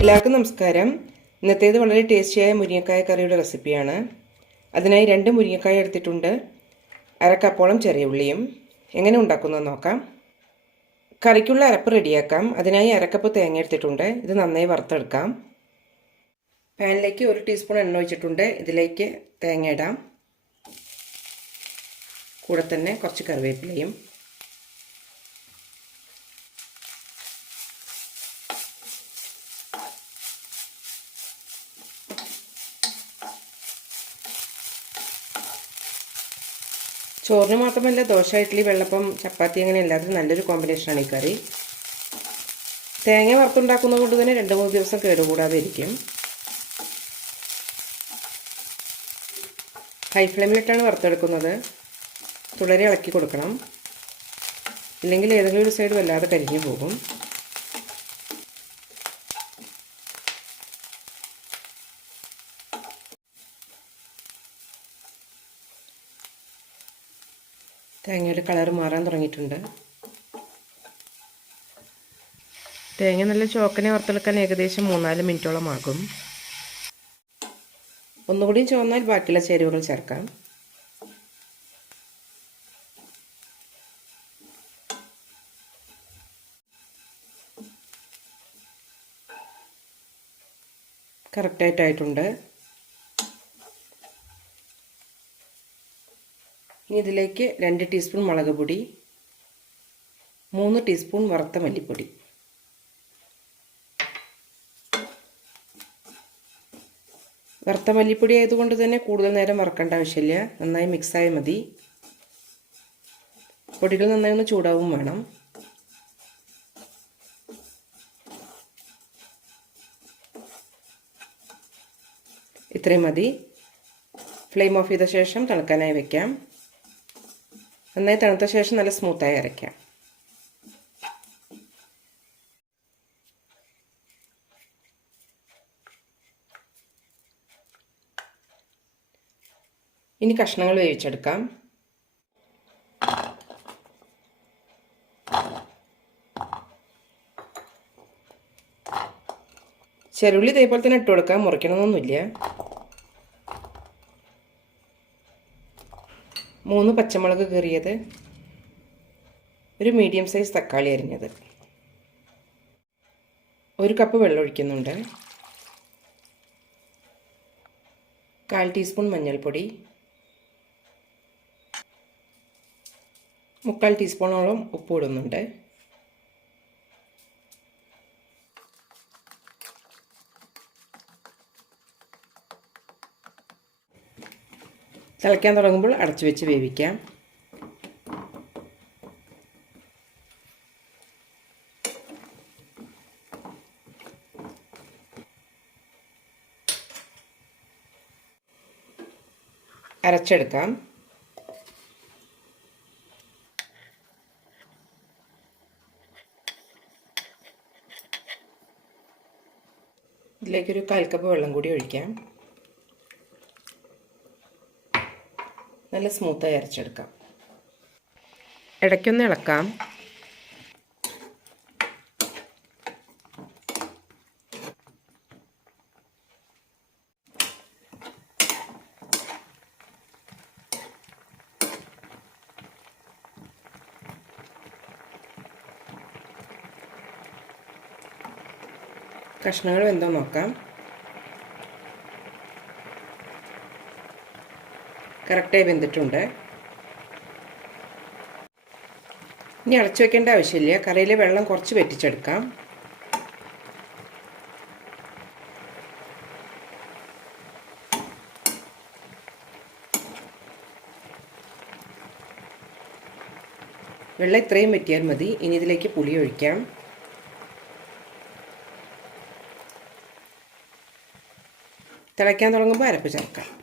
എല്ലാവർക്കും നമസ്കാരം. ഇന്നത്തേത് വളരെ ടേസ്റ്റിയായ മുരിങ്ങക്കായ കറിയുടെ റെസിപ്പിയാണ്. അതിനായി രണ്ട് മുരിങ്ങക്കായ എടുത്തിട്ടുണ്ട്. അരക്കപ്പോളം ചെറിയ ഉള്ളിയും. എങ്ങനെ ഉണ്ടാക്കുന്നതെന്ന് നോക്കാം. കറിക്കുള്ള അരപ്പ് റെഡിയാക്കാം. അതിനായി അരക്കപ്പ് തേങ്ങ എടുത്തിട്ടുണ്ട്. ഇത് നന്നായി വറുത്തെടുക്കാം. പാനിലേക്ക് ഒരു ടീസ്പൂൺ എണ്ണ ഒഴിച്ചിട്ടുണ്ട്. ഇതിലേക്ക് തേങ്ങ ഇടാം. കൂടെ തന്നെ കുറച്ച് കറിവേപ്പിലയും ചോറിന് മാത്രമല്ല ദോശ ഇഡ്ഡലി വെള്ളപ്പം ചപ്പാത്തി അങ്ങനെ എല്ലാത്തിനും നല്ലൊരു കോമ്പിനേഷനാണ് ഈ കറി. തേങ്ങ വറുത്തുണ്ടാക്കുന്നത് കൊണ്ട് തന്നെ രണ്ട് മൂന്ന് ദിവസം കേടുകൂടാതെ ഇരിക്കും ഹൈ ഫ്ലെയിമിലിട്ടാണ് വറുത്തെടുക്കുന്നത്. തുടരെ ഇളക്കി കൊടുക്കണം. ഇല്ലെങ്കിൽ ഏതെങ്കിലും ഒരു സൈഡ് വല്ലാതെ കരിഞ്ഞു പോകും. തേങ്ങയുടെ കളർ മാറാൻ തുടങ്ങിയിട്ടുണ്ട്. തേങ്ങ നല്ല ചോക്കനെ വറുത്തെടുക്കാൻ ഏകദേശം മൂന്നാൽ മിനിറ്റോളം ആകും. ഒന്നുകൂടി ചുവന്നാൽ ബാക്കിയുള്ള ചേരുവകൾ ചേർക്കാം. കറക്റ്റായിട്ടായിട്ടുണ്ട്. ഇനി ഇതിലേക്ക് രണ്ട് ടീസ്പൂൺ മുളക് പൊടി മൂന്ന് ടീസ്പൂൺ വറുത്ത മല്ലിപ്പൊടി. വറുത്ത മല്ലിപ്പൊടി ആയതുകൊണ്ട് തന്നെ കൂടുതൽ നേരം വറക്കേണ്ട ആവശ്യമില്ല. നന്നായി മിക്സായാൽ മതി. പൊടികൾ നന്നായി ഒന്ന് ചൂടാവും വേണം. ഇത്രയും മതി. ഫ്ലെയിം ഓഫ് ചെയ്ത ശേഷം തണുക്കാനായി വെക്കാം. നന്നായി തണുത്ത ശേഷം നല്ല സ്മൂത്തായി അരയ്ക്കാം. ഇനി കഷ്ണങ്ങൾ വേവിച്ചെടുക്കാം. ചെറുള്ളി ഇതേപോലെ തന്നെ ഇട്ട് കൊടുക്കാം മുറിക്കണമെന്നൊന്നുമില്ല. മൂന്ന് പച്ചമുളക് കീറിയത് ഒരു മീഡിയം സൈസ് തക്കാളി അരിഞ്ഞത്. ഒരു കപ്പ് വെള്ളം ഒഴിക്കുന്നുണ്ട്. കാൽ ടീസ്പൂൺ മഞ്ഞൾപ്പൊടി. മുക്കാൽ ടീസ്പൂണോളം ഉപ്പ് ഇടുന്നുണ്ട്. തിളയ്ക്കാൻ തുടങ്ങുമ്പോൾ അടച്ചു വെച്ച് വേവിക്കാം. അരച്ചെടുക്കാം. ഇതിലേക്കൊരു കാൽ കപ്പ് വെള്ളം കൂടി ഒഴിക്കാം. നല്ല സ്മൂത്തായി അരച്ചെടുക്കാം. ഇടയ്ക്കൊന്ന് ഇളക്കാം. കഷ്ണങ്ങൾ വെന്തോ നോക്കാം. കറക്റ്റായി വെന്തിട്ടുണ്ട്. ഇനി അടച്ചു വെക്കേണ്ട ആവശ്യമില്ല. കറിയിലെ വെള്ളം കുറച്ച് വെറ്റിച്ചെടുക്കാം. വെള്ളം ഇത്രയും വെറ്റിയാൽ മതി. ഇനി ഇതിലേക്ക് പുളി ഒഴിക്കാം. തിളയ്ക്കാൻ തുടങ്ങുമ്പോൾ അരപ്പ് ചേർക്കാം.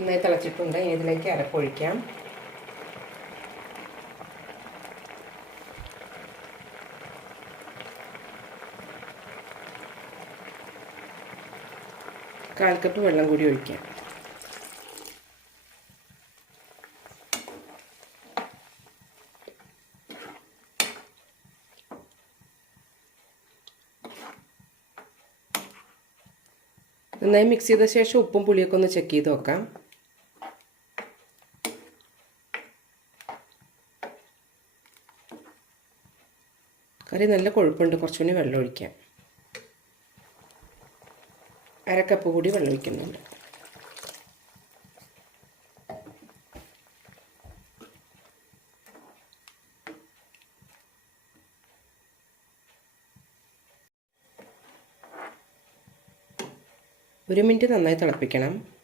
നന്നായി തിളച്ചിട്ടുണ്ട്. ഇനി ഇതിലേക്ക് അരപ്പൊഴിക്കാം കാൽക്കപ്പ് വെള്ളം കൂടി ഒഴിക്കാം. നന്നായി മിക്സ് ചെയ്ത ശേഷം ഉപ്പും പുളിയൊക്കെ ഒന്ന് ചെക്ക് ചെയ്ത് നോക്കാം. കറി നല്ല കൊഴുപ്പുണ്ട്. കുറച്ചുകൂടി വെള്ളം ഒഴിക്കാം. അരക്കപ്പ് കൂടി വെള്ളം ഒഴിക്കുന്നുണ്ട്. ഒരു മിനിറ്റ് നന്നായി തിളപ്പിക്കണം.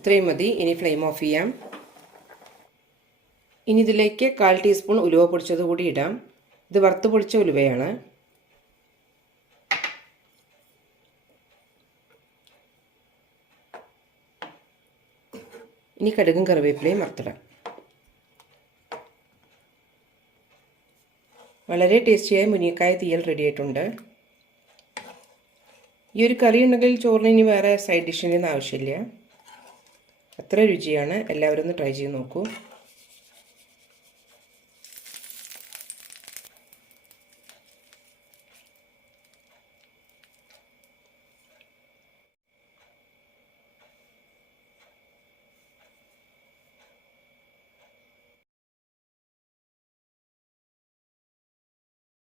ഇത്രയും മതി. ഇനി ഫ്ലെയിം ഓഫ് ചെയ്യാം. ഇനി ഇതിലേക്ക് കാൽ ടീസ്പൂൺ ഉലുവ പൊടിച്ചത് കൂടി ഇടാം. ഇത് വറുത്ത് പൊടിച്ച ഉലുവയാണ്. ഇനി കടുകും കറിവേപ്പിലയും വറുത്തിടാം. വളരെ ടേസ്റ്റിയായ മുനിയക്കായ തീയൽ റെഡി ആയിട്ടുണ്ട്. ഈ ഒരു കറി ഉണ്ടെങ്കിൽ ചോറിന് ഇനി വേറെ സൈഡ് ഡിഷിന്റെ ഒന്നും ആവശ്യമില്ല. അത്ര രുചിയാണ്. എല്ലാവരും ഒന്ന് ട്രൈ ചെയ്ത് നോക്കൂ.